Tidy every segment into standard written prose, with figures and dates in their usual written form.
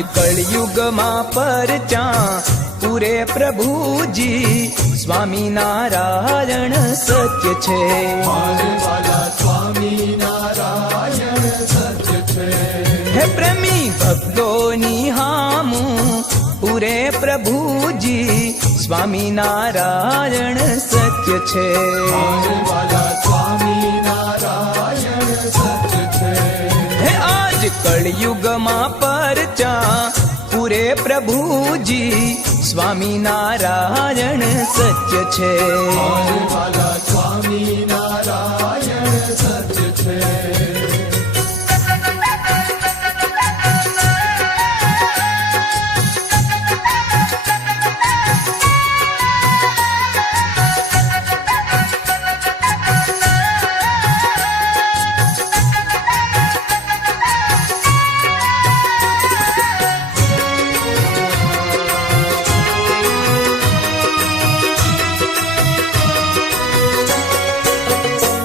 कलयुगમાં પરચા પૂરે પ્રભુજી સ્વામિનારાયણ સત્ય છે. મારે વાલા સ્વામિનારાયણ સત્ય છે. હે પ્રેમી ભક્તોની હામું પૂરે પ્રભુજી સ્વામિનારાયણ સત્ય છે. મારે વાલા સ્વામિનારાયણ સત્ય છે. હે આજ કળયુગમાં પરચા પૂરે પ્રભુજી સ્વામિનારાયણ સત્ય છે. મારે વાલા સ્વામિનારાયણ સત્ય છે.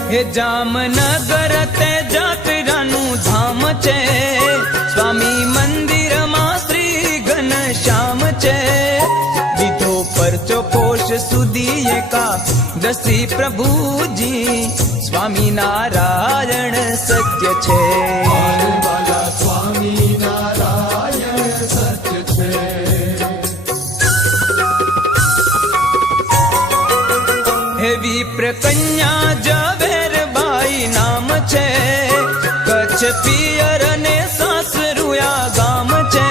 હે જામનગર તે જાત્રાનું ધામ છે. સ્વામી મંદિરમાં શ્રી ઘનશ્યામ છે. દીધો પરચો પોષ સુધી એકાદશી પ્રભુજી સ્વામિનારાયણ સત્ય છે. મારે વાલા સ્વામિનારાયણ સત્ય છે. હે વિપ્ર કન્યા ઝવેરબાઈ નામ છે. કચ્છ પિયર ને સાસરુયા ગામ છે.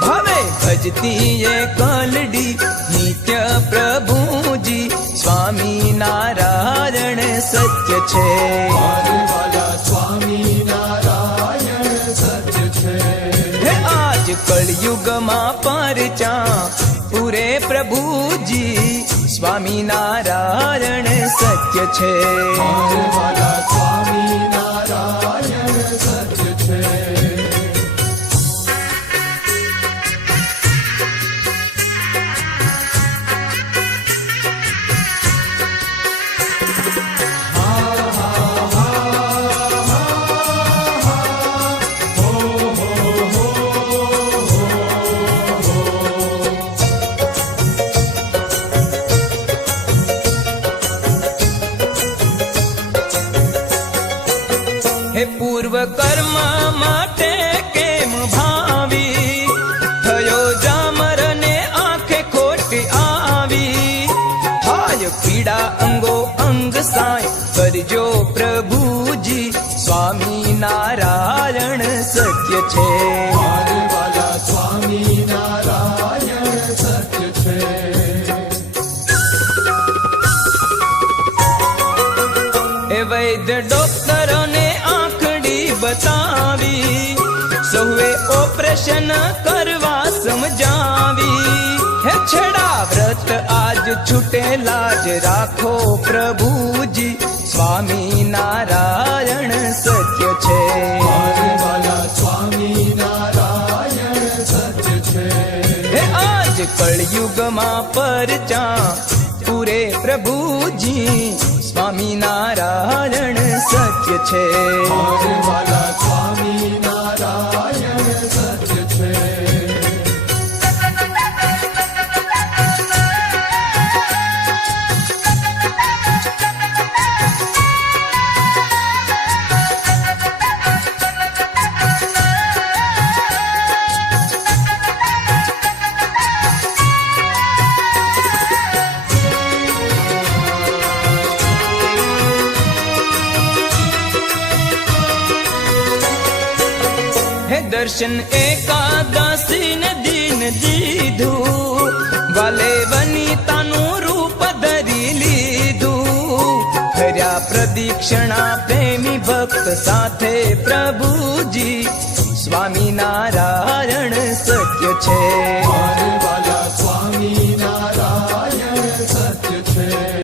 ભાવે ભજતી એ કલડી નિત્ય પ્રભુજી સ્વામિનારાયણ સત્ય છે. મારે વાલા સ્વામિનારાયણ સત્ય છે. હે આજ કળયુગમાં પરચા પૂરે પ્રભુજી સ્વામિનારાયણ સત્ય છે. મારે વાલા સ્વામિનારાયણ સત્ય છે. હે પૂર્વ કર્મ માટે કેમ ભાવી થયો જામર ને આંખે ખોટી આવી. થાય પીડા અંગો અંગ સાય કરજો પ્રભુજી સ્વામિનારાયણ સત્ય છે. મારે વાલા સ્વામિનારાયણ સત્ય છે. હે વૈદ્ય ડોક્ટર ને આંખડી બતાવી સૌએ ઓપરેશન કરવા સમજાવી. હે છેડા વ્રત આજ છૂટેલા જ રાખો પ્રભુજી સ્વામિનારાયણ સત્ય છે. મારે વાલા સ્વામિનારાયણ સત્ય છે. હે આજ કળયુગમાં પરચા પૂરે પ્રભુજી સ્વામિનારાયણ સત્ય છે. મારે વાલા સ્વામિનારાયણ સત્ય છે. હે દર્શન એકાદશી ને દિન દીધું વાલે વનિતાનું રૂપ ધરી લીધું. કર્યા પ્રદક્ષિણા પ્રેમી ભક્ત સાથે પ્રભુજી સ્વામિનારાયણ સત્ય છે. મારે વાલા